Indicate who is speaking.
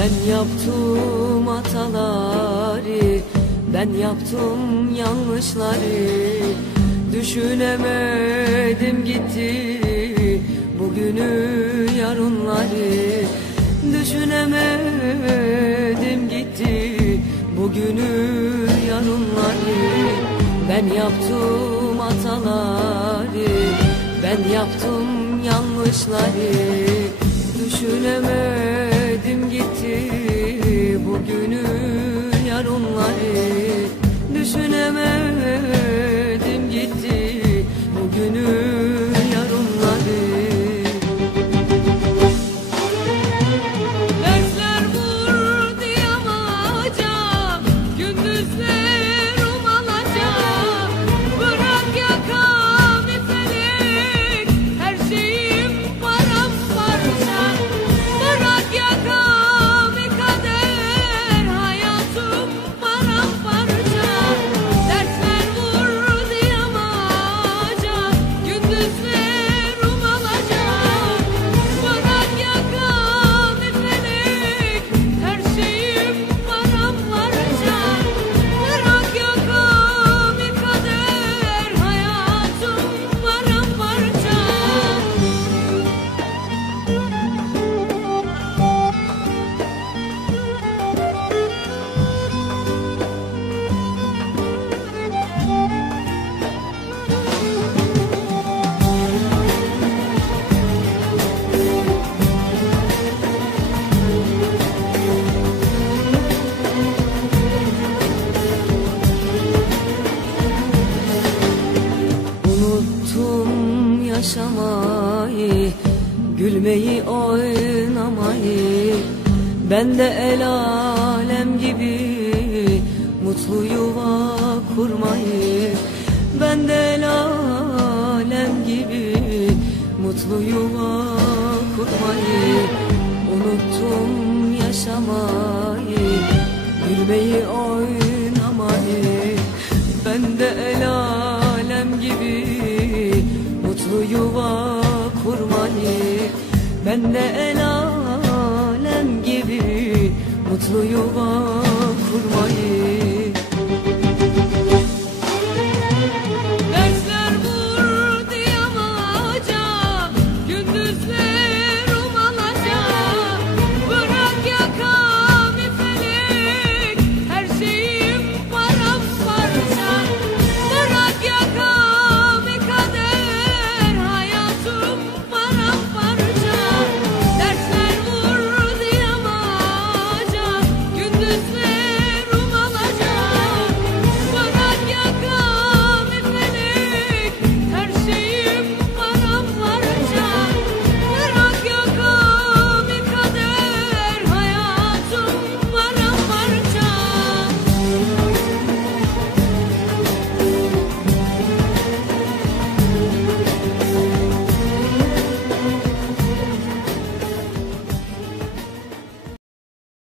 Speaker 1: Ben yaptım hataları Ben yaptım yanlışları. Düşünemedim gitti Bugünü yarınları. Düşünemedim gitti Bugünü yarınları. Ben yaptım hataları Ben yaptım yanlışları. Düşünemedim Bugünü yarınları Düşünemedim yaşamayı Gülmeyi oynamayı Ben de el alem gibi Mutlu yuva kurmayı Ben de el alem gibi Mutlu yuva kurmayı Unuttum yaşamayı Gülmeyi oynamayı Ben de el alem yuva kurmayı Ben de el alem gibi Mutlu yuva